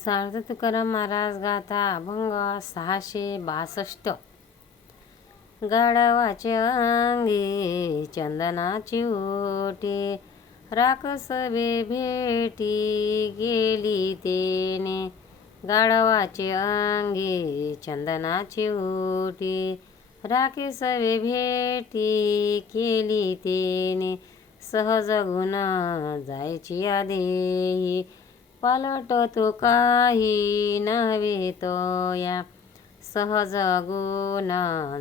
सार्थ तुकाराम महाराज गाथा अभंग सहाशे बासष्ट. गाढवाचे अंगी चंदनाची ओटी राखसवे भेटी गेली तेने. गाढवाचे अंगी चंदनाची ओटी राखसवे भेटी केली तेने. सहज गुण जायची आदेही पालटतो काही नव्हे तो या. सहज गुण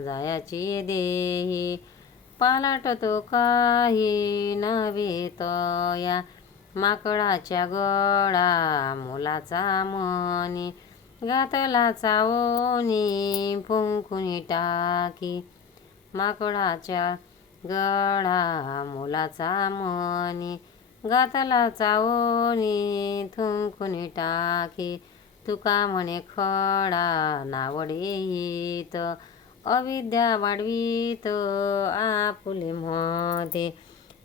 जायाची देही. पालटतो काही नव्हे तो या. माकडाच्या गळा मुलाचा मनी. गातला चावणी फुंकुनी टाकी. माकडाच्या गळा मुलाचा मनी. घातला चावणी थुंकुनी टाकी. तुका म्हणे खडा नावडे येत अविद्या वाढवीत आपुले मते.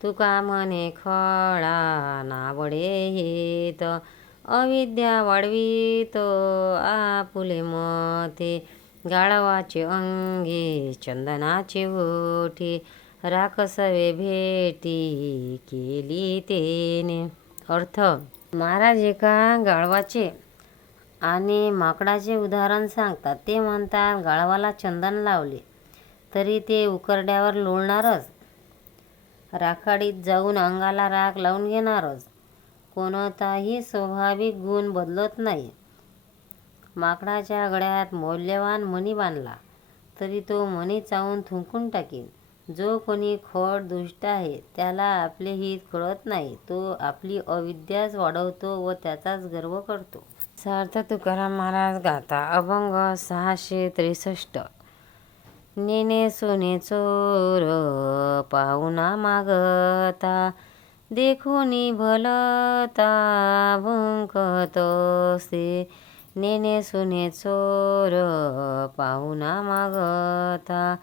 तुका म्हणे खडा नावडे येत अविद्या वाढवीत आपुले मते. गाढवाचे अंगी चंदनाचे ओठी राखसवे भेटी केली तेने. अर्थ महाराज एका गाळवाचे आणि माकडाचे उदाहरण सांगतात. ते म्हणतात गाळवाला चंदन लावले तरी ते उकरड्यावर लोळणारच. राखाडीत जाऊन अंगाला राख लावून घेणारच. कोणताही स्वाभाविक गुण बदलत नाही. माकडाच्या गळ्यात मौल्यवान मणी बांधला तरी तो मणी चावून थुंकून टाकेल जो कोणी खोड दुष्ट आहे त्याला आपले हित कळत नाही. तो आपली अविद्याच वाढवतो व त्याचाच गर्व करतो. सार्थ तुकाराम महाराज गाता अभंग सहाशे त्रेसष्ट. नेने सोने चोर पाहुणा मागता देखुनी भलता भुंकतोसे नेने सोने चोर पाहुणा मागता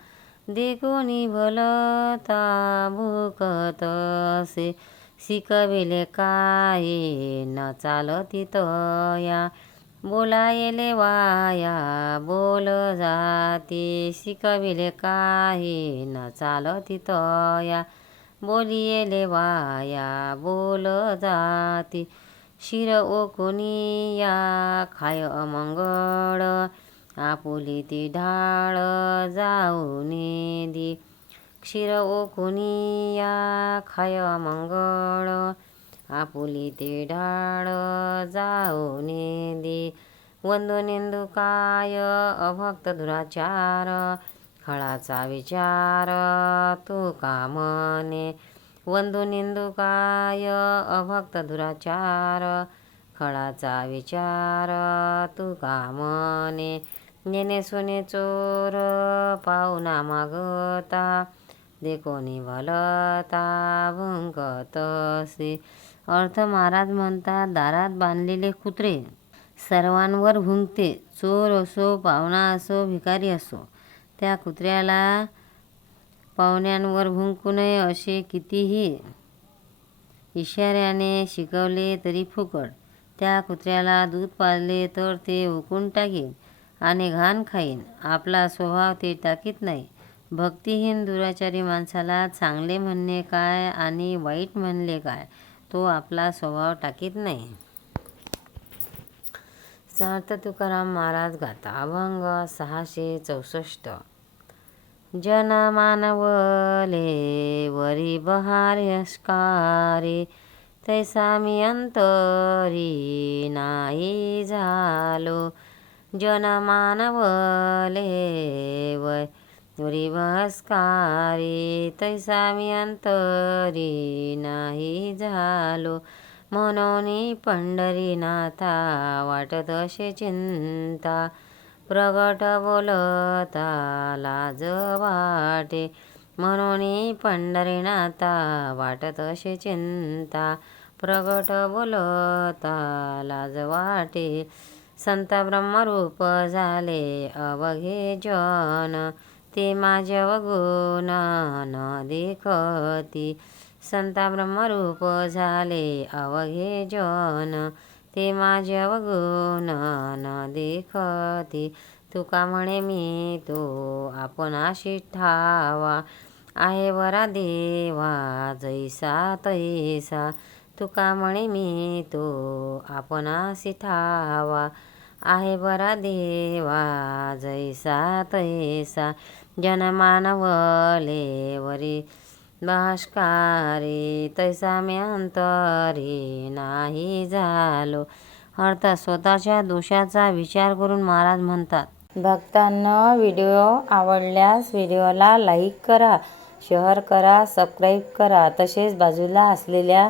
দেখুনি ভলতা বুকত সে শিকবিলে কায়ে নচালতি তয়া। बोलायले वाया बोल जाती शिकविले काही नचालती तया बोलिएले वाया बोल जाती शिर ओकुनिया खायो अमङ्गड आपुली ती ढाळ जाऊन दी क्षीर ओकुनिया खाय मंगळ. आपुली ते ढाळ जाऊन दे वंदनेंदू काय अभक्त दुराचार. खळाचा विचार तू का मने वंदुनिंदू काय अभक्त दुराचार. खळाचा विचार तू का मने नेने सुने चोर पाहुणा मागता देखोनी भलता भुंकतसे अर्थ महाराज म्हणतात दारात बांधलेले कुत्रे सर्वांवर भुंकते. चोर असो पाहुणा असो भिकारी असो त्या कुत्र्याला पाहुण्यांवर भुंकू नये असे कितीही इशाऱ्याने शिकवले तरी फुकट. त्या कुत्र्याला दूध पाजले तर ते हुकून टाके आणि घाण खाईन. आपला स्वभाव ते टाकीत नाही. भक्तिहीन दुराचारी माणसाला चांगले म्हणणे काय आणि वाईट म्हणले काय? तो आपला स्वभाव टाकीत नाही. सार्थ तुकाराम महाराज गाता अभंग सहाशे चौसष्ट. जन मानवले वरी बहार्यस्कारे तैसा मी अंतरी नाही झालो. जनमानवले मानवले वरी तैसा मी अंतरी नाही झालो। म्हणून पंढरीनाथा वाटत असे चिंता। प्रगट बोलता लाज वाटे। म्हणून पंढरीनाथा वाटत असे चिंता। प्रगट बोलता लाज वाटे। संत ब्रह्मरूप झाले अवघे जन ते माझ्या वगुण न देखती. संता ब्रह्मरूप झाले अवघे जन ते माझ्या अवगुण न देखती. तुका म्हणे मी तो आपणाशी ठावा. आहे वरा देवा जैसा तैसा. तुका म्हणे मी तो आपणासी ठावा. आहे बरा देवा जैसा तैसा जनमानवले वरी भाष्कारे तैसा मी अंतरी नाही झालो. अर्थात स्वतःच्या दोषाचा विचार करून महाराज म्हणतात भक्तांना व्हिडिओ आवडल्यास व्हिडिओला लाईक करा शेअर करा सबस्क्राईब करा. तसेच बाजूला असलेल्या